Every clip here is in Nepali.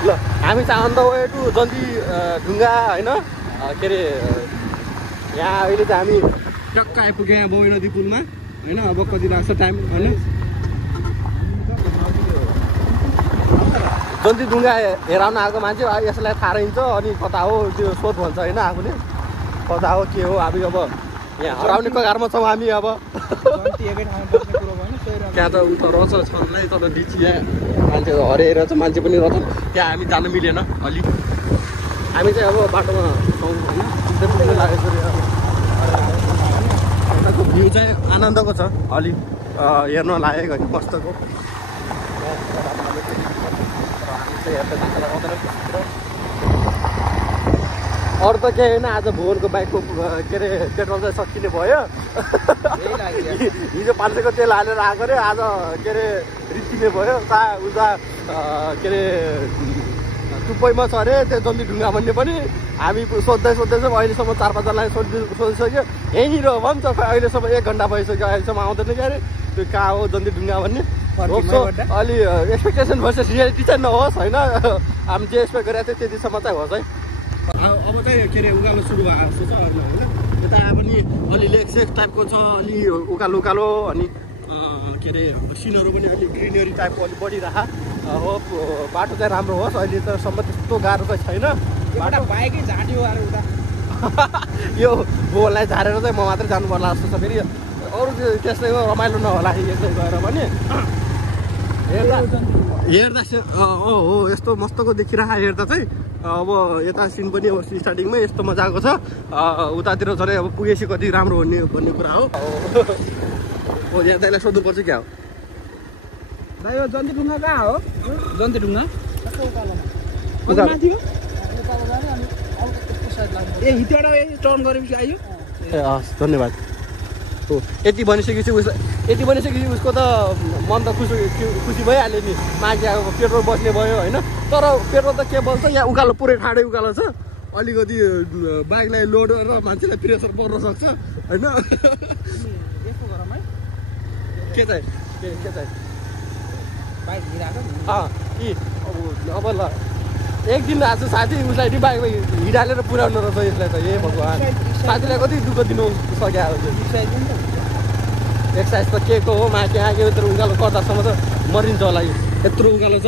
ल हामी चाहिँ अन द वे टु जन्ती ढुङ्गा होइन के अरे यहाँ अहिले चाहिँ हामी टक्क आइपुग्यो यहाँ बौई नदी पुलमा होइन अब कति लाग्छ टाइम होइन जन्ती ढुङ्गा हेराउन आएको मान्छे यसलाई थाहा रहन्छ अनि कता हो त्यो सोध भन्छ होइन आफूले कता हो के हो अब यहाँ हराउने कगारमा छौँ हामी अब त्यहाँ त उता रहेछ छन्नै तर डिची यहाँ मान्छे हरेर छ मान्छे पनि रहेछ त्यहाँ हामी जानु मिलेन अलि हामी चाहिँ अब बाटोमा छौँ होइन लागेको यताको भ्यू चाहिँ आनन्दको छ अलि हेर्न लागेको होइन मस्तको अरू त केही होइन आज भुवनको बाइकको के अरे पेट्रोल चाहिँ सकिने भयो हिजो 500को तेल हालेर आएको अरे आज के अरे रित्तिने भयो उता के अरे टुप्पैमा छ अरे त्यो जन्ती ढुङ्गा भन्ने पनि हामी सोध्दै सोध्दैछौँ अहिलेसम्म 4-5जनालाई सोधिसक्यो यहीँनिर भन्छ अहिलेसम्म 1 घन्टा भइसक्यो अहिलेसम्म आउँदैन क्या अरे त्यो कहाँ हो जन्ती ढुङ्गा भन्ने अलि एक्सपेक्टेसन भर्सेस रियालिटी चाहिँ नहोस् होइन हामी जे एक्सपेक्ट गरेको थियो त्यतिसम्म चाहिँ होस् है अब चाहिँ के अरे उकालो सुरु भएको जस्तो छ होइन यता पनि अलि लेकसेक टाइपको छ अलि उकालो उकालो अनि के अरे सिनहरू पनि अलिक ग्रिनरी टाइपको अलिक बढिरहेको हो बाटो चाहिँ राम्रो होस् अहिले त सम्म त्यस्तो गाह्रो त छैन बाटो बाइकै झाँट्यो अरे उता यो बोललाई झारेर चाहिँ म मात्रै जानु पर्ला जस्तो छ फेरि अरू त्यस्तै रमाइलो नहोला एक्लै गएर पनि हेर्दा हो यस्तो मस्तको देखिरहेको हेर्दा चाहिँ अब यता सिन पनि अब स्टार्टिङमै यस्तो मजाको छ उतातिर झन् अब पुगेपछि कति राम्रो हुने भन्ने कुरा हो यहाँ दाइलाई सोध्नुपर्छ क्या हो दाइ यो जन्ती ढुङ्गा कहाँ हो जन्ती ढुङ्गा ए हितबाट टर्न गरेपछि आयो ए हस् धन्यवाद हो यति भनिसकेपछि उसको त मन त खुसी भइहाल्यो नि माथि आएको पेट्रोल बस्ने भयो होइन तर पेट्रोल त के बल्छ यहाँ उकालो पुरै ठाडै उकालो छ अलिकति बाइकलाई लोड गरेर मान्छेलाई प्रेसर पर्न सक्छ होइन के चाहिँ बाइक हिँडाएको अब ल एक दिन आज साथी उसलाई नि बाइकमा हिँडालेर पुर्याउनु रहेछ यसलाई त ए भगवान् साथीलाई कति दुःख दिनु सक्यो एक्सर्साइज त के को हो माथि आएको यत्रो उकालो गर्दासम्म त मरिन्छ होला यत्रो उकालो छ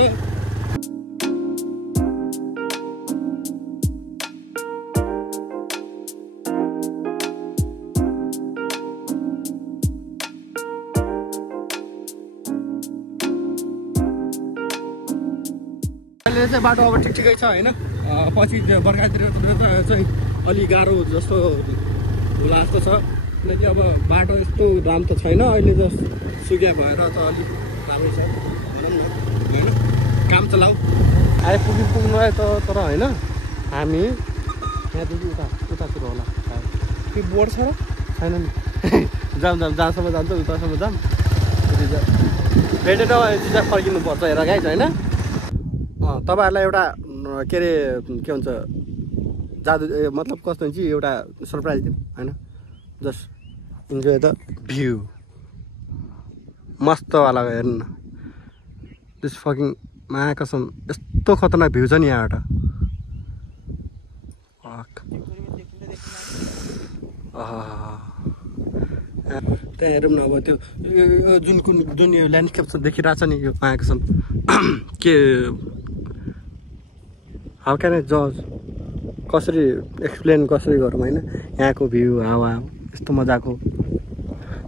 अहिले चाहिँ बाटो अब ठिकै छ होइन पछि बर्खातिर चाहिँ अलि गाह्रो जस्तो होला जस्तो छ किनकि अब बाटो यस्तो दाम त छैन अहिले त सुग्या भएर त अलिक राम्रो छ भनौँ न होइन काम चलाऊ पुग्नु आयो तर होइन हामी यहाँदेखि उतातिर होला के बोर्ड छ र छैन नि जाम जहाँसम्म जान्छ उतासम्म जाम भेटेर चाहिँ फर्किनुपर्छ हेर गाइज होइन तपाईँहरूलाई एउटा के अरे के भन्छ जादु मतलब कस्तो हुन्छ एउटा सरप्राइज दिउँ होइन जस्ट इन्जोय द भ्यू मस्तवाला हेर्नु न दिस फकिङ महाकसम यस्तो खतरनाक भ्यू छ नि यहाँबाट त्यहाँ हेरौँ न अब त्यो जुन यो ल्यान्डस्केप छ देखिरहेको छ नि यो महाकसम के हाउ क्यान आई जज कसरी एक्सप्लेन कसरी गरौँ होइन यहाँको भ्यू हावा यस्तो मजाको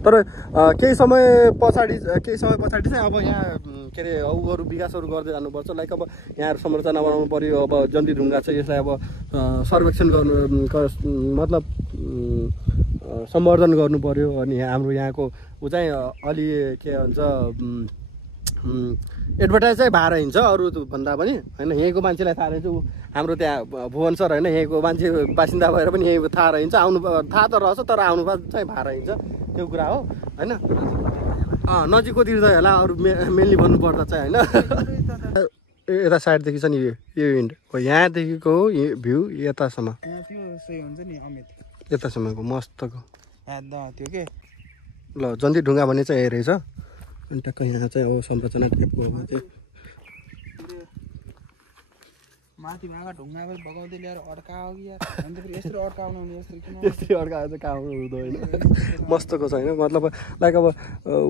तर केही समय पछाडि चाहिँ अब यहाँ के अरे अरू विकासहरू गर्दै जानुपर्छ लाइक अब यहाँ संरचना बनाउनु पऱ्यो अब जन्ती ढुङ्गा छ यसलाई अब सर्वेक्षण गर्नु मतलब सम्वर्धन गर्नु पऱ्यो अनि हाम्रो यहाँको ऊ चाहिँ अलि के भन्छ एडभर्टाइज चाहिँ भएर हिँड्छ अरू भन्दा पनि होइन यहीँको मान्छेलाई थाहा रहेछ हाम्रो त्यहाँ भुवन सर होइन यहीँको मान्छे बासिन्दा भएर पनि यहीँ थाहा रहन्छ थाहा त रहेछ तर आउनु चाहिँ भएर हिँड्छ त्यो कुरा हो होइन नजिककोतिर त होला अरू मेनली भन्नुपर्दा चाहिँ होइन यता साइडदेखि छ नि यो इन्ड हो यहाँदेखिको हो भ्यू यतासम्म यतासम्मको मस्तको त्यो के ल जन्ती ढुङ्गा भन्ने चाहिँ हेरेछ अनि टक्क यहाँ चाहिँ अब संरचना टाइपको अब चाहिँ माथि भागा ढुङ्गा बगाउँदै ल्याएर अड्काओ कि यार अन्त फेरि यस्तो अड्काउनु नि यस्तो किन यस्तै अड्काएर चाहिँ काम हुँदो होइन मस्तको छ होइन मतलब लाइक अब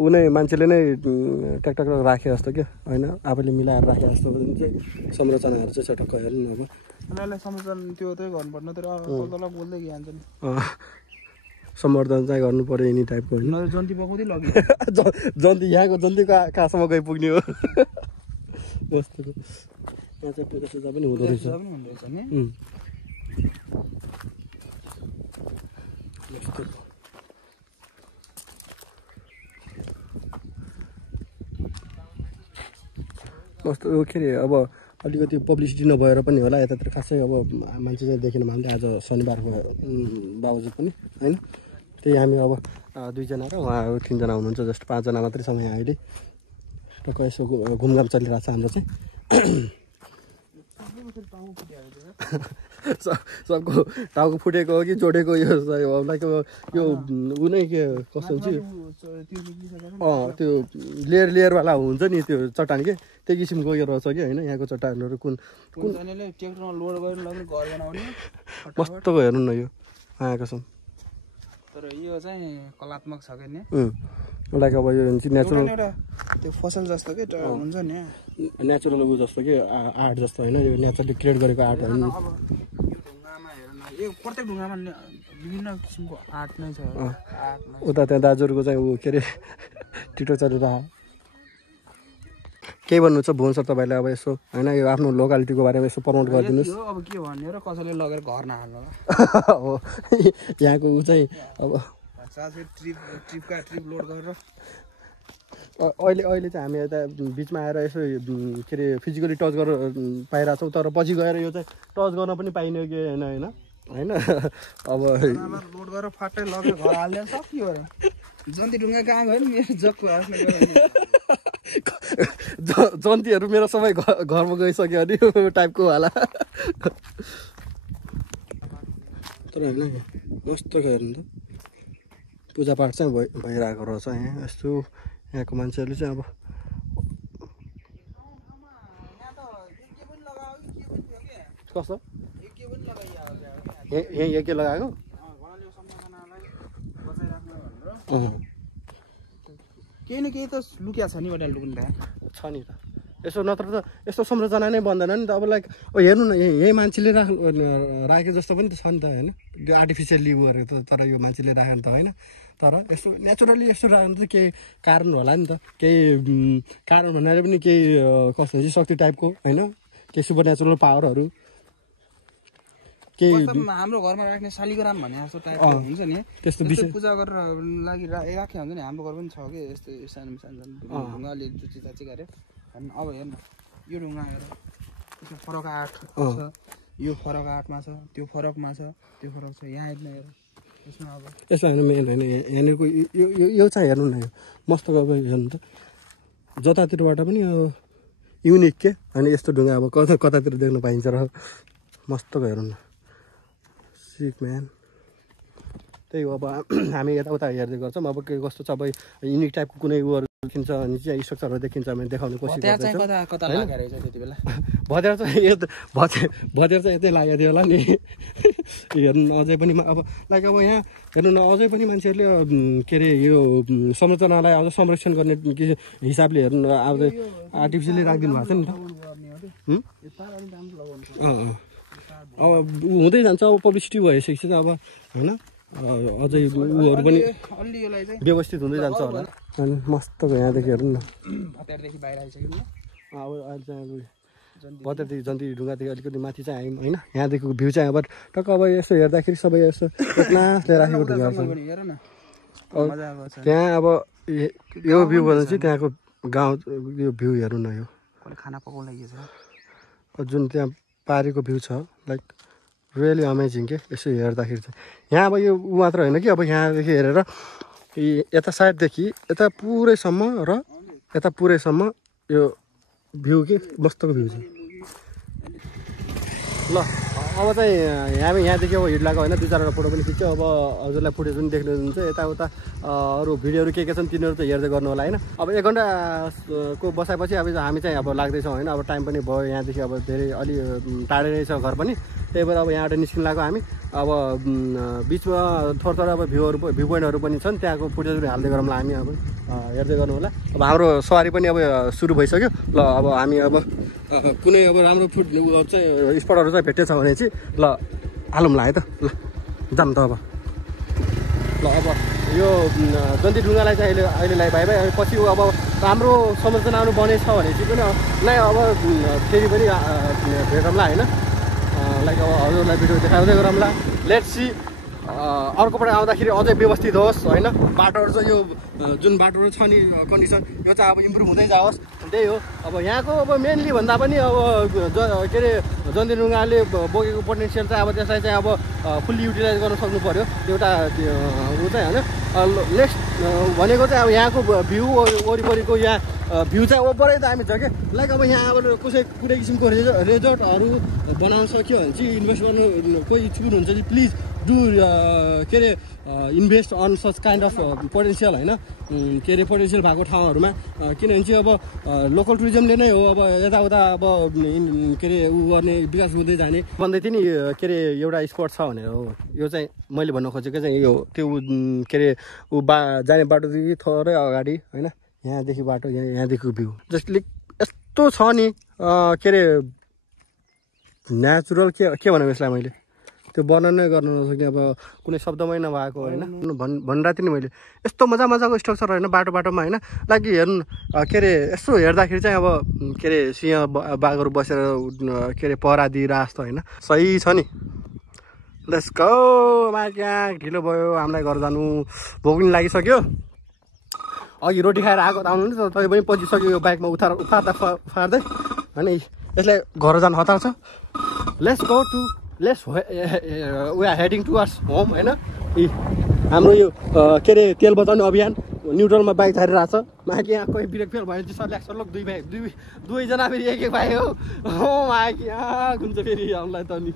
उनी मान्छेले नै ट्याकटक राखे जस्तो क्या होइन आफूले मिलाएर राखे जस्तो चाहिँ संरचनाहरू चाहिँ टक्क हेर्नु अब उनीहरूलाई संरचना त्यो चाहिँ गर्नुपर्ने तर तल बोल्दै गइहाल्छ नि सम्वर्धन चाहिँ गर्नु पर्यो यिनी टाइपको होइन जन्ती बगाउँदै लग्यो जन्ती यहाँको जन्ती कहाँसम्म गइपुग्ने हो मस्तको यहाँ चाहिँ पूजा सुजा पनि हुँदो रहेछ मस्तो के अरे अब अलिकति पब्लिसिटी नभएर पनि होला यतातिर खासै अब मान्छे चाहिँ देखेन भने आज शनिबारको बावजुद पनि होइन त्यही हामी अब 2 जना र उहाँहरू 3 जना हुनुहुन्छ जस्ट 5 जना मात्रै छ यहाँ अहिले टक्क यसो घुमघाम चलिरहेको छ हाम्रो चाहिँ सबको टाउको फुटेको हो कि जोडेको यो लाइक यो ऊ नै के कस्तो हुन्छ त्यो लेयरवाला हुन्छ नि त्यो चट्टान के त्यही किसिमको यो रहेछ कि होइन यहाँको चट्टानहरू कुन मस्तको हेर्नु न यो आएको छ तर यो चाहिँ कलात्मक छ कि नि लाइक अब यो नेचुरल त्यो फसल जस्तो के हुन्छ नि नेचुरल ऊ जस्तो कि आर्ट जस्तो होइन यो नेचरली क्रिएट गरेको आर्ट होइन ढुङ्गामा हेर्न यो प्रत्येक ढुङ्गामा विभिन्न किसिमको आर्ट नै छ उता त्यहाँ दाजुहरूको चाहिँ ऊ के अरे टिकटक चलिरहेको केही भन्नु छ भुवन सर तपाईँलाई अब यसो होइन यो आफ्नो लोकालिटीको बारेमा यसो प्रमोट गरिदिनुहोस् अब के भन्ने र कसैले लगेर घर नहाल्नु हो यहाँको ऊ चाहिँ अब ट्रिप लोड गरेर अहिले चाहिँ हामी यता बिचमा आएर यसो के अरे फिजिकली टच गरेर पाइरहेको छौँ तर पछि गएर यो चाहिँ टच गर्न पनि पाइने कि होइन होइन होइन अब लोड गरेर फाटै लगेर घर हाल्दैन सक्यो जन्ती ढुङ्गा कहाँ गयो नि मेरो जगको जन्तीहरू मेरो सबै घरमा गइसक्यो अनि टाइपको होला तर होइन मस्तो हेर्नु त पूजापाठ चाहिँ भइरहेको रहेछ यहाँ यस्तो यहाँको मान्छेहरूले चाहिँ अब कस्तो यहाँ के लगाएको केही न केही त लुकिया छ नि एउटा लुक्नु छ नि त यसो नत्र त यस्तो संरचना नै बन्दैन नि त अब लाइक हेर्नु न यही मान्छेले राखेको जस्तो पनि त छ नि त होइन त्यो आर्टिफिसियल्ली उ गरेको त तर यो मान्छेले राखेको त होइन तर यस्तो नेचुरली यस्तो राख्नु त केही कारण होला नि त केही कारण भनेर पनि केही कस्तो शक्ति टाइपको होइन केही सुपर नेचुरल पावरहरू केही हाम्रो घरमा राख्ने शालिग्राम भन्ने जस्तो टाइपको हुन्छ नि त्यस्तो विषय पूजा गरेर लागि राखे हुन्छ नि हाम्रो घर पनि छ कि यस्तो सानो सानो ढुङ्गाले चुची चाची गरे अब हेर्न यो ढुङ्गा हेर यसमा फरक आर्ट छ यो फरक आर्टमा छ त्यो फरकमा छ त्यो फरक छ यहाँ हेर्न हेर यसमा अब यसमा हेर्नु मेन होइन यहाँनिरको यो चाहिँ हेर्नु न यो मस्त अब हेर्नु त जतातिरबाट पनि अब युनिक के होइन यस्तो ढुङ्गा अब कतातिर देख्न पाइन्छ र मस्तको हेर्नु न सिक म्यान त्यही हो अब हामी यताउता हेर्दै गर्छौँ अब के कस्तो छ अब युनिक टाइपको कुनै उयोहरू देखिन्छ अनि चाहिँ स्ट्रक्चरहरू देखिन्छ भने देखाउने कोसिस गर्दैछौँ भतेर चाहिँ भतेर चाहिँ यतै लागेको थियो होला नि हेर्नु अझै पनि अब लाइक अब यहाँ हेर्नु न अझै पनि मान्छेहरूले के अरे यो संरचनालाई अझ संरक्षण गर्ने हिसाबले हेर्नु न अब आर्टिफिसियली राखिदिनु भएको छ नि त अब हुँदै जान्छ अब पब्लिसिटी भइसकेपछि अब होइन अझै उहरू पनि व्यवस्थित हुँदै जान्छ होला अनि मस्तको यहाँदेखि हेर्नु न अब अहिले चाहिँ अब भतेरदेखि जन्ती ढुङ्गादेखि अलिकति माथि चाहिँ आयौँ होइन यहाँदेखिको भ्यू चाहिँ अब टक्क अब यसो हेर्दाखेरि सबै यसो एक्लासले राखेको ढुङ्गाहरू छ त्यहाँ अब यो भ्यू भन्दा चाहिँ त्यहाँको गाउँ यो भ्यू हेर्नु न यो खाना पकाउन लागि जुन त्यहाँ पारेको भ्यू छ लाइक रियली अमेजिङ के यसो हेर्दाखेरि चाहिँ यहाँ अब यो ऊ मात्र होइन कि अब यहाँदेखि हेरेर यता साइडदेखि यता पुरैसम्म र यता पुरैसम्म यो भ्यू के मस्तको भ्यू छ ल अब चाहिँ हामी यहाँदेखि अब हिँड्लाको होइन 2-4वटा फोटो पनि खिच्यो। अब हजुरलाई फुटेज पनि देख्नुहुन्छ यताउता अरू भिडियोहरू के छन् तिनीहरू चाहिँ हेर्दै गर्नु होला होइन। अब 1 घन्टाको बसाएपछि अब हामी चाहिँ अब लाग्दैछौँ होइन। अब टाइम पनि भयो यहाँदेखि अब धेरै अलि टाढै नै छ घर पनि, त्यही भएर अब यहाँबाट निस्किन लाग्यो हामी। अब बिचमा थोरै अब भ्यू पोइन्टहरू पनि छन्, त्यहाँको फुटेजहरू हाल्दै गरौँला हामी। अब हेर्दै गर्नु होला। अब हाम्रो सवारी पनि अब सुरु भइसक्यो ल। अब हामी अब कुनै अब राम्रो फुड चाहिँ स्पटहरू चाहिँ भेटेछ भने चाहिँ ल हालौँला है त। ल जाऊँ त अब। ल अब यो जन्ती ढुङ्गालाई चाहिँ अहिलेलाई बाई बाई। पछि अब राम्रो संरचनाहरू बनेछ भने चाहिँ पनि नै अब फेरि पनि भेटौँला होइन। लाइक अब हजुरलाई भिडियो देखाउँदै गरौँला। लेट्स सी अर्कोपल्ट आउँदाखेरि अझै व्यवस्थित होस् होइन। बाटोहरू चाहिँ यो जुन बाटोहरू छ नि कन्डिसन यो चाहिँ अब इम्प्रुभ हुँदै जाओस्, त्यही हो। अब यहाँको अब मेनली भन्दा पनि अब के अरे जन्ती ढुङ्गाले बोकेको पोटेन्सियल चाहिँ अब त्यसलाई चाहिँ अब फुल्ली युटिलाइज गर्न सक्नु पऱ्यो एउटा ऊ चाहिँ होइन। नेक्स्ट भनेको चाहिँ अब यहाँको भ्यू वरिपरिको यहाँ भ्यू चाहिँ ओभरै दामी छ क्या। लाइक अब यहाँ अब कुनै किसिमको रेजोर्टहरू बनाउन सक्यो भने चाहिँ इन्भेस्ट गर्नु कोही इच्छुक हुन्छ कि प्लिज डु के अरे invest on such kind of potential होइन। के अरे पोटेन्सियल भएको ठाउँहरूमा किनभने चाहिँ अब लोकल टुरिज्मले नै हो अब यताउता अब के अरे ऊ गर्ने विकास हुँदै जाने भन्दै थियो नि। के अरे एउटा स्पट छ भनेर हो यो चाहिँ मैले भन्न खोजेको चाहिँ यो त्यो के अरे ऊ जाने बाटोदेखि थोरै अगाडि होइन। यहाँदेखि बाटो यहाँदेखिको भ्यू जसले यस्तो छ नि के अरे नेचुरल के भनौँ यसलाई मैले त्यो वर्णन नै गर्न नसक्ने अब कुनै शब्दमै नभएको होइन। भनिरहेको थिएँ नि मैले यस्तो मजाको स्ट्रक्चर होइन बाटोमा होइन। लागि हेर्नु के अरे यसो हेर्दाखेरि चाहिँ अब के अरे सिंह बाघहरू बसेर के अरे पहरा दिइरहेको जस्तो होइन। सही छ नि। Let's go. यहाँ ढिलो भयो हामीलाई घर जानु, भोक पनि लागिसक्यो। अघि रोटी खाएर आएको त आउनु नि त तपाईँ पनि पचिसक्यो यो बाइकमा उफार्दै होइन। यसलाई घर जानु हतार छ। Let's we are heading towards home होइन। हाम्रो यो के अरे तेल बचाउने अभियान न्युट्रलमा बाइक झारिरहेको छ। माथि यहाँ कोही ब्रेक फेल भयो चाहिँ सर्लक दुईजना फेरि एक बाइक हो। माथि यहाँ घुम्छ फेरि हामीलाई त नि।